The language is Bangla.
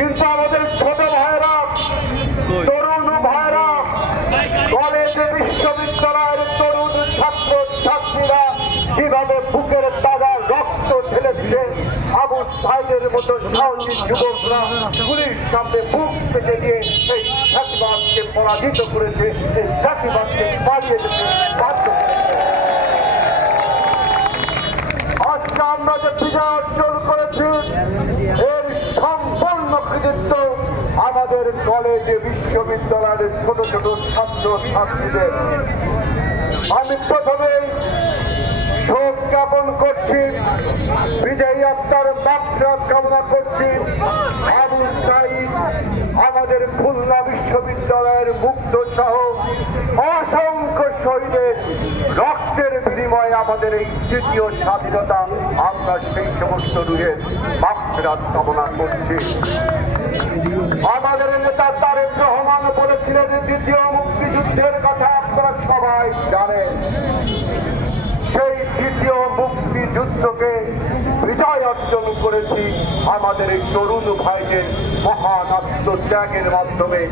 কিন্তু আমাদের ছোট ভাইরা, তরুণ ভাইরা, কলেজ বিশ্ববিদ্যালয়ের তরুণ ছাত্র ছাত্রীরা কিভাবে বুকের তাজা রক্ত ঢেলে দিলে আবু সাইদের মতো সাহসী যুবকরা পুলিশ সামনে বুক পেতে দিয়ে এই জাতিবাদকে পরাজিত করেছে, এই জাতিবাদকে পালিয়ে যেতে বাধ্য করেছে। আজকে আমরা যে বিজয় অর্জন করেছি এর সম্পূর্ণ কৃতিত্ব আমাদের কলেজে বিশ্ববিদ্যালয়ের ছোট ছোট ছাত্র ছাত্রীদের। আমি প্রথমে শোক জ্ঞাপন করছি, বিজয়ী আত্মার মাগফিরাত কামনা করছি। আবু সাঈদ আমাদের খুলনা বিশ্ববিদ্যালয়ের মুক্ত সহ অসংখ্য শহীদের রক্তের বিনিময়ে আমাদের এই তৃতীয় স্বাধীনতা, আমরা সেই সমস্ত রুহের মাগফিরাত কামনা করছি। আমাদের নেতা তারেক রহমান বলেছিলেন দ্বিতীয় মুক্তিযুদ্ধের কথা আপনারা সবাই জানেন। সেই দ্বিতীয় মুক্তিযুদ্ধকে বিজয় অর্জন করেছি আমাদের এই তরুণ ভাইদের মহান আত্মত্যাগের মাধ্যমে।